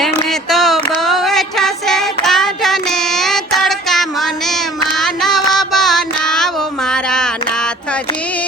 એને તો બહુ ઠસે કાઢને તડકા મને માનવ બનાવો મારા નાથજી.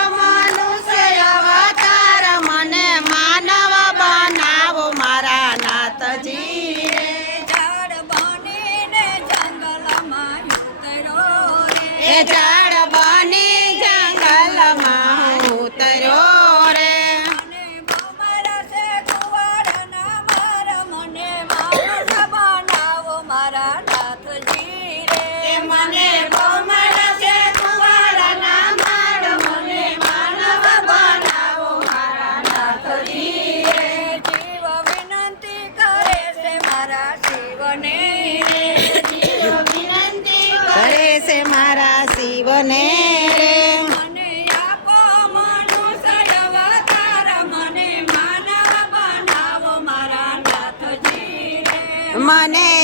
મને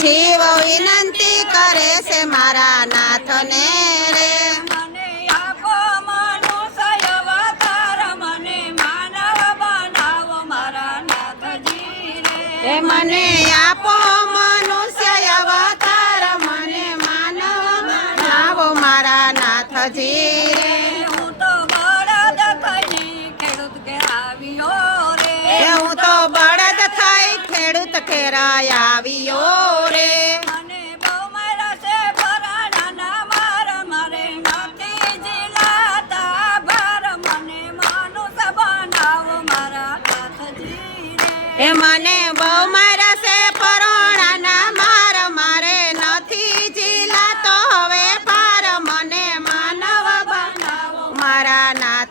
જીવ વિનંતી કરે છે મારા નાથને રે. મને આપો મનુષ્ય અવતાર મને માનવ બનાવો મારા નાથજી રે. મને આ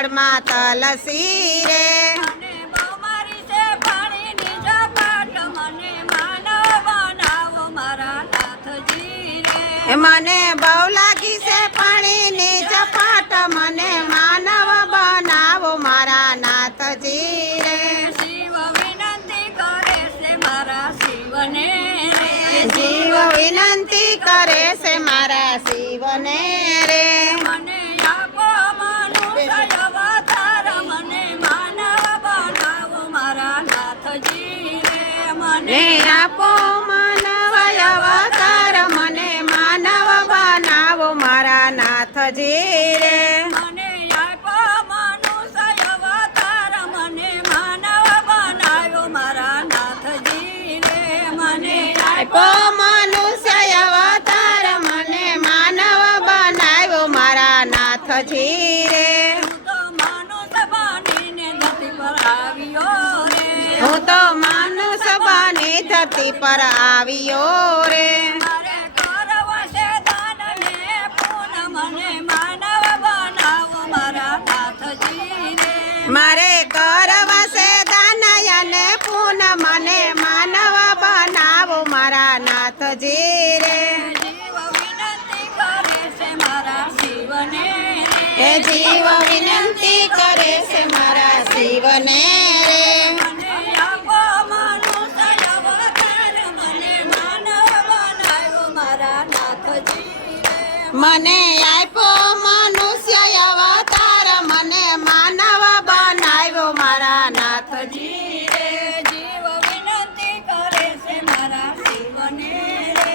જળમાં તલસી રે. મને બહુ લાગી છે પાણીની ચપાટ મને માનવ બનાવો મારા નાથજી રે. શિવ વિનંતી કરે છે મારા શિવને શિવ વિનંતી કરે છે મારા શિવને નાથજી રે. હું તો માનુષ બની ધરતી પર આવ્યો રે. મારે એ જીવ વિનંતી કરે છે મારા શિવને રે. મને આપો મનુષ્ય અવતાર મને માનવ બનાવ્યો મારા નાથજી રે. મને આપ્યો મનુષ્ય અવતાર મને માનવ બનાવ્યો મારા નાથજી રે જીવ વિનંતી કરે છે મારા શિવને રે.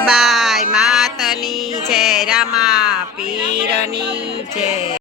લીરબાઈ માતની જય રામા પીરની જય.